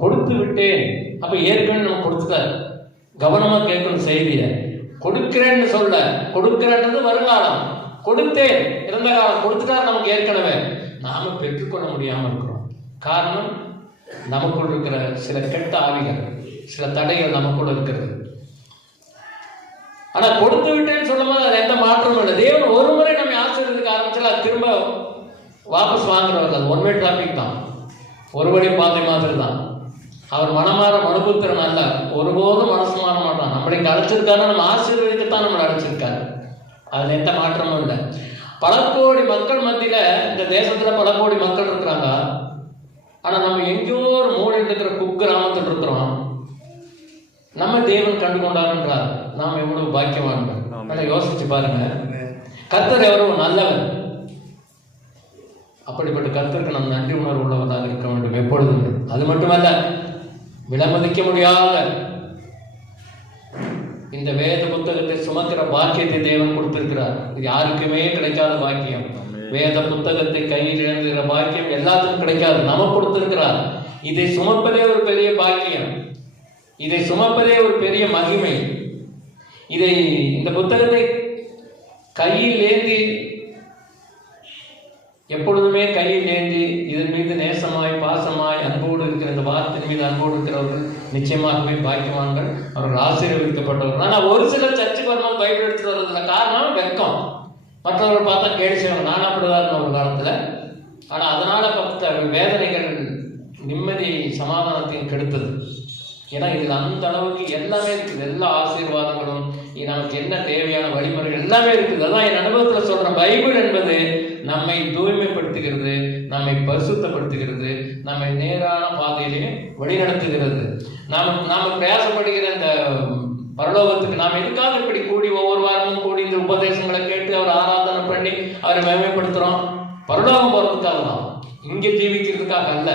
கொடுத்து விட்டேன். அப்ப ஏற்கனவே நம்ம கொடுத்துட்டார். கவனமா கேட்கணும் செய்தியை. கொடுக்கிறேன்னு சொல்ல, கொடுக்கிறேன்றது வருங்காலம், கொடுத்தேன் இறந்த காலம், கொடுத்துட்டார் நமக்கு ஏற்கனவே. நாம பெற்றுக்கொள்ள முடியாம இருக்கிறோம். காரணம், நமக்குள் இருக்கிற சில கெட்ட ஆவிகள், சில தடைகள் நமக்குள்ள இருக்கிறது. ஆனா கொடுத்து விட்டேன்னு சொல்லும் போது அது எந்த மாற்றமும் இல்லை. தேவன் ஒரு முறை நம்ம ஆசீர்வதிக்க ஆரம்பிச்சால் அது திரும்ப வாபஸ் வாங்குறவர். அது ஒன் வே டிராபிக் தான், ஒருபடி பாதை மாதிரி தான். அவர் மனமாற மனுபுத்திரன் அல்ல, ஒருபோதும் மனசு மாற மாட்டான். நம்மளை அழைச்சிருக்காரு, நம்ம ஆசீர்வதிக்கத்தான் நம்மளை அழைச்சிருக்காரு. அதுல எந்த மாற்றமும் இல்லை. பல கோடி மக்கள் மத்தியில, இந்த தேசத்துல பல கோடி மக்கள் இருக்கிறாங்க. ஆனா நம்ம எங்கேயோ ஒரு மூலையில் இருக்கிற குக்கிராமத்தில் இருக்கிறோம். நம்ம தேவன் கண்டு கொண்டாருன்றார். நாம் எவ்வளவு பாக்கியவான்கள். நல்லா யோசிச்சு பாருங்க. கர்த்தர் எவ்வளவு நல்லவர். அப்படிப்பட்ட கர்த்தருக்கு நம்ம நன்றி உணர்வு உள்ளவதாக இருக்க வேண்டும் எப்பொழுதும். அது மட்டுமல்ல, விலமதிக்க முடியாத இந்த வேத புத்தகத்தை சுமக்கிற பாக்கியத்தை தேவன் கொடுத்திருக்கிறார். இது யாருக்குமே கிடைக்காத பாக்கியம். வேத புத்தகத்தை கையில் எழுதுகிற பாக்கியம் எல்லாத்துக்கும் கிடைக்காது, நமக்கு கொடுத்திருக்கிறார். இதை சுமப்பதே ஒரு பெரிய பாக்கியம், இதை சுமப்பதே ஒரு பெரிய மகிமை. இந்த புத்தகத்தை கையில் ஏந்தி, எப்பொழுதுமே கையில் ஏந்தி, இதன் மீது நேசமாய் பாசமாய் அன்போடு இருக்கிற, இந்த வார்த்தையின் மீது அன்போடு இருக்கிறவர்கள் நிச்சயமாகவே பாக்கியவான்கள், அவர்கள் ஆசீர்வதிக்கப்பட்டவர்கள். ஆனால் ஒரு சிலர் சர்ச்சுக்கு வரும்போது பைபிள் எடுத்துட்டு வர்றதுல காரணம் வெட்கம். மற்றவர்கள் பார்த்தா கேள்வி செய்வாங்க. நான் அப்படிதான் இருந்தேன் ஒரு காலத்தில். ஆனால் அதனால பார்த்த வேதனைகள் நிம்மதி சமாதானத்தையும் கெடுத்தது. ஏன்னா இதில் அந்த அளவுக்கு எல்லாமே இருக்குது. எல்லா ஆசீர்வாதங்களும், நமக்கு என்ன தேவையான வழிமுறைகள் எல்லாமே இருக்குது. அதான் என் அனுபவத்தில் சொல்கிறேன். பைபிள் என்பது நம்மை தூய்மைப்படுத்துகிறது, நம்மை பரிசுத்தப்படுத்துகிறது, நம்மை நேரான பாதையிலே வழிநடத்துகிறது. நாம் பிரயாசப்படுகிற இந்த பரலோகத்துக்கு நாம் எதுக்காக இப்படி கூடி ஒவ்வொரு வாரமும் கூடி இந்த உபதேசங்களை கேட்டு அவர் ஆராதனை பண்ணி அவரை மேன்மைப்படுத்துகிறோம்? பரலோகம் போகிறதுக்காக தான், இங்கே ஜீவிக்கிறதுக்காக அல்ல.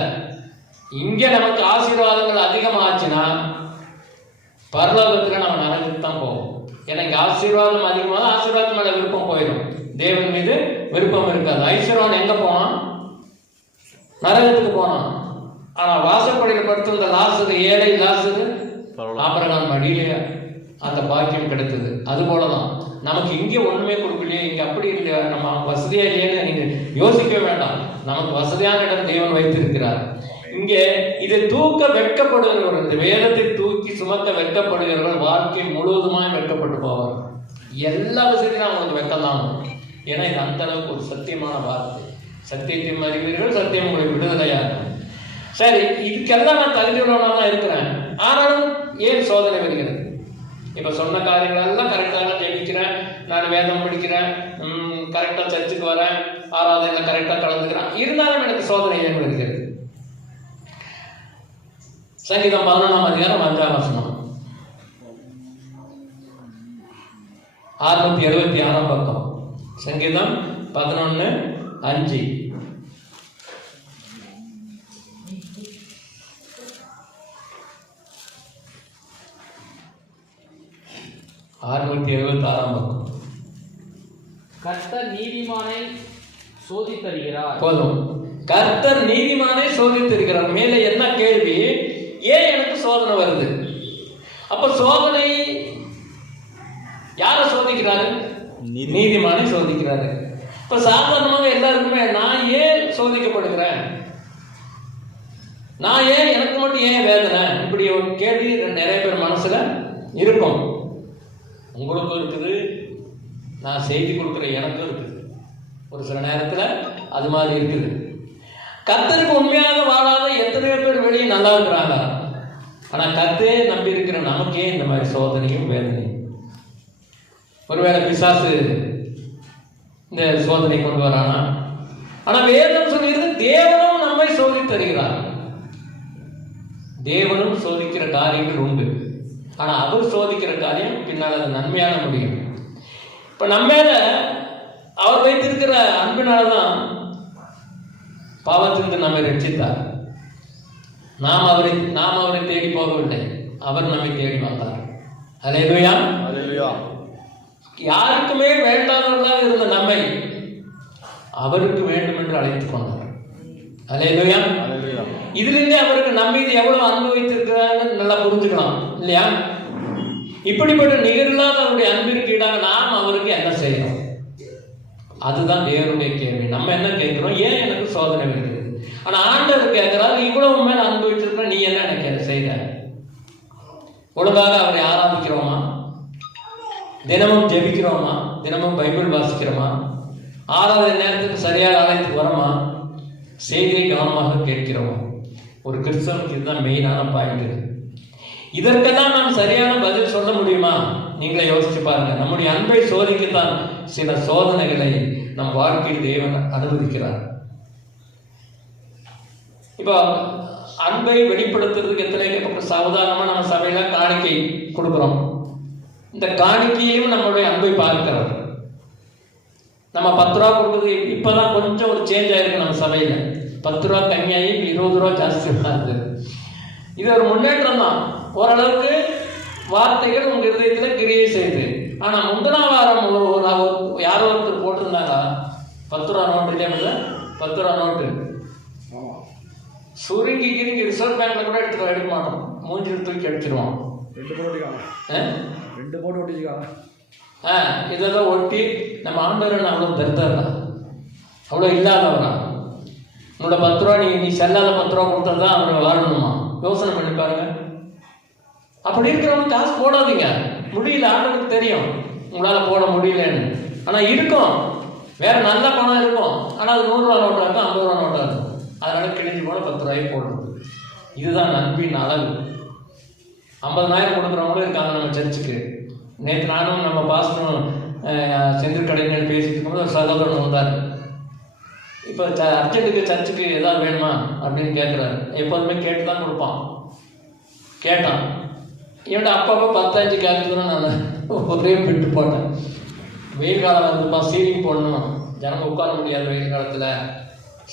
இங்கே நமக்கு ஆசீர்வாதங்கள் அதிகமாச்சுன்னா பரலோகத்தில் நம்ம நரகத்துக்கு தான் போவோம். ஏன்னா இங்கே ஆசீர்வாதம் அதிகமாக, ஆசீர்வாதம் மேலே விருப்பம் போயிடும், தேவன் மீது விருப்பம் இருக்காது. ஐஸ்வர்வான் எங்க போனான்? நரகத்துக்கு போனான். ஆனா வாசப்படியில் படுத்திருந்த லாசரு, ஏழை லாசரு, ஆபிரகாம் மடியிலே அந்த பாக்கியம் கிடைத்தது. அது போலதான் நமக்கு இங்கே ஒண்ணுமே கொடுக்கலையே, இங்க அப்படி இல்லையா, நம்ம வசதியா இல்லையேன்னு நீங்க யோசிக்க வேண்டாம். நமக்கு வசதியான இடம் தேவன் வைத்திருக்கிறார். இங்கே இதை தூக்க வெட்கப்படுகிறவர்கள், இந்த வேதத்தை தூக்கி சுமக்க வெட்கப்படுகிறவர்கள் வாழ்க்கை முழுவதுமாய் வெட்கப்பட்டு போவார்கள். எல்லா வசதியும் அவங்களுக்கு வெட்கம் தான். ஏன்னா இது அந்த அளவுக்கு ஒரு சத்தியமான வார்த்தை. சத்தியத்தை அறிவீர்கள், சத்தியம் உங்களை விடுதலையாகும். சரி, இதுக்கெல்லாம் நான் தகுதியுள்ளவனா தான் இருக்கிறேன். ஆனாலும் ஏன் சோதனை வருகிறது? இப்ப சொன்ன காரியங்கள் எல்லாம் கரெக்டாக ஜெபிக்கிறேன், நான் வேதம் படிக்கிறேன், கரெக்டா சர்ச்சுக்கு வரேன், ஆராதனை கரெக்டா கலந்துக்கிறேன், இருந்தாலும் எனக்கு சோதனை ஏன் வருகிறது? சங்கீதம் 11ஆம் அதிகாரம் 5ஆம் வசனம், 676ஆம் பக்கம். சங்கீதம் 11:5. கர்த்தர் நீதிமானை சோதித்தருகிறார். போதும், கர்த்தர் நீதிமானை சோதித்திருக்கிறார். மேலே என்ன கேள்வி? ஏன் எனக்கு சோதனை வருது? அப்ப சோதனை யாரை சோதிக்கிறாரு? நீதிமானை சோதிக்கிறாரு. இப்ப சாதாரணமாக எல்லாருக்குமே நான் ஏன் சோதிக்கப்படுகிறேன், நான் ஏன், எனக்கு மட்டும் ஏன் வேதனை, இப்படி ஒரு கேள்வி நிறைய பேர் மனசுல இருக்கும். உங்களுக்கும் இருக்குது, நான் செய்தி கொடுக்குற எனக்கும் இருக்குது. ஒரு சில நேரத்தில் அது மாதிரி இருக்குது. கர்த்தருக்கு உண்மையாக வாழாத எத்தனையோ பேர் வெளியே நல்லா இருக்கிறாங்க. ஆனால் கர்த்தரே நம்பி இருக்கிற நமக்கே இந்த மாதிரி சோதனையும் வேதனையும். ஒருவேளை பிசாசு இந்த சோதனை கொண்டு வரானா? ஆனால் வேதம் சொல்கிறது தேவனும் நம்மை சோதித்தருகிறார். தேவனும் சோதிக்கிற காரியங்கள் உண்டு. ஆனால் அவர் சோதிக்கிற காரியம் பின்னால் அது நன்மையான முடியும். இப்போ நம்ம மேல அவர் வைத்திருக்கிற அன்பினால்தான் பாவத்திலிருந்து நம்மை ரட்சித்தார். நாம் அவரை தேடி போகவில்லை, அவர் நம்மை தேடி வந்தார். அல்லேலூயா. யாருக்குமே வேண்டாதவர்களாக இருந்த நம்மை அவருக்கு வேண்டும் என்று அழைத்துக் கொண்டார். அல்லேலூயா. இதுலேருந்தே அவருக்கு நம்மீது எவ்வளவு அன்பு வைத்திருக்கிறான்னு நல்லா புரிஞ்சுக்கலாம் இல்லையா? இப்படிப்பட்ட நிகரில்லாத அவருடைய அன்பிற்கு ஈடாக நாம் அவருக்கு என்ன செய்யணும்? அதுதான் தேவனுடைய கேள்வி. நம்ம என்ன கேட்கிறோம்? ஏன் எனக்கு சோதனை வருது? ஆனா ஆண்டவர் கேட்கிறாரு, இவ்வளவு மேல அன்பு வச்சிருக்கிற நீ என்ன எனக்கு செய்த? ஒழுங்காக அவரை ஆராதிக்கிறோமா? தினமும் ஜெபிக்கிறோமா? தினமும் பைபிள் வாசிக்கிறோமா? ஆராதனை நேரத்துக்கு சரியாக ஆலயத்துக்கு வரோமா? செய்தியை கவனமாக கேட்கிறோமா? ஒரு கிறிஸ்தவனுக்கு இதுதான் மெயினான பாயிண்ட். இதற்கெல்லாம் நாம் சரியான பதில் சொல்ல முடியுமா? நீங்களே யோசிச்சு பாருங்க. நம்முடைய அன்பை சோதிக்கத்தான் சில சோதனைகளை நம் வாழ்க்கையில் தேவன் அனுமதிக்கிறார். இப்போ அன்பை வெளிப்படுத்துறதுக்கு எத்தனை சாதாரணமாக நம்ம சபையில காணிக்கை கொடுக்குறோம். இந்த காணிக்கையும் நம்மளுடைய அன்பை பார்க்கிறார். நம்ம 10 ரூபா கொடுக்குறது இப்போதான் கொஞ்சம் ஒரு சேஞ்ச் ஆயிருக்கு நம்ம சபையில். 10 ரூபா கம்மியாகி 20 ரூபா ஜாஸ்தி ஆகுது. இது ஒரு முன்னேற்றம் தான். ஓரளவுக்கு வார்த்தைகள் உங்கள் இதயத்தில் கிரியை செய்யுது. ஆனால் முந்தின வாரம் யாரோ ஒருத்தர் போட்டிருந்தாங்க 10 ரூபா நோட்டு. இதே மாதிரி 10 ரூபா நோட்டு சுருங்கி கிருங்கி ரிசர்வ் பேங்க்ல கூட எடுக்க மாட்டோம். மூஞ்சில் தூக்கி அடிச்சிருவோம். 2 போட்டு ஒட்டிச்சுக்காங்க. இதெல்லாம் ஒட்டி நம்ம ஆண்டவரன் அவ்வளோ தருதான், அவ்வளோ இல்லாதவனா? உன்னோட 10 ரூபா நீ செல்லாத 10 ரூபா கொடுத்தா தான் அவரை வாழணுமா? யோசனை பண்ணி பாருங்க. அப்படி இருக்கிறவங்க காசு போடாதீங்க. முடியல, ஆண்டவருக்கு தெரியும் உங்களால் போட முடியலன்னு. ஆனால் இருக்கும், வேற நல்ல பணம் இருக்கும். ஆனால் அது 100 ரூபா நோட்டாக இருக்கும், 50 ரூபா நோட்டாக இருக்கும். அதனால கிழிஞ்சு போட 10 ரூபாய்க்கு போடுறது. இதுதான் நன்பின் அளவு. 50,000 கொடுக்குறவங்களும் இருக்காங்க நம்ம சர்ச்சுக்கு. நேற்று நானும் நம்ம பாஸ்டரும் செந்தில் கடைஞர் பேசிட்டு இருக்கும்போது ஒரு சகோதரன் வந்தார். இப்போ அர்ஜென்ட்டுக்கு சர்ச்சுக்கு ஏதாவது வேணுமா அப்படின்னு கேட்குறாரு. எப்போதுமே கேட்டு தான் கொடுப்பான். கேட்டான். என்னோட அப்பப்போ 10-5 கேட்குறதுன்னு நான் ஒரே விட்டு போட்டேன். வெயில் காலம் வந்துப்பா, சீலிங் போடணும், ஜனங்க உட்கார முடியாது வெயில் காலத்தில்.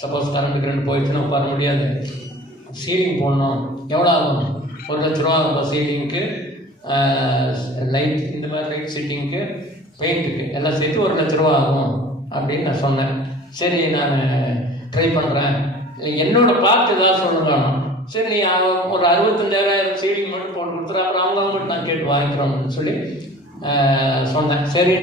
சப்போஸ் கரண்ட்டு போயிடுச்சுன்னா உட்கார முடியாது. சீலிங் போடணும், எவ்வளோ ஆகும்? 1 லட்ச ரூபா ஆகும் சீலிங்க்கு, லைட், இந்த மாதிரி லைட் செட்டிங்க்கு, பெயிண்ட்டுக்கு எல்லாம் சேர்த்து 1 லட்ச ரூபா ஆகும் அப்படின்னு நான் சொன்னேன். சரி, நான் ட்ரை பண்ணுறேன், என்னோட பார்த்து ஏதாவது சொல்லுங்க. சரி, நீ ஒரு 65,000 சீலிங் மட்டும் போட்டு கொடுத்துரு, அப்புறம் அவங்க நான் கேட்டு வாங்கிக்கிறோம்னு சொல்லி சொன்னேன். சரி.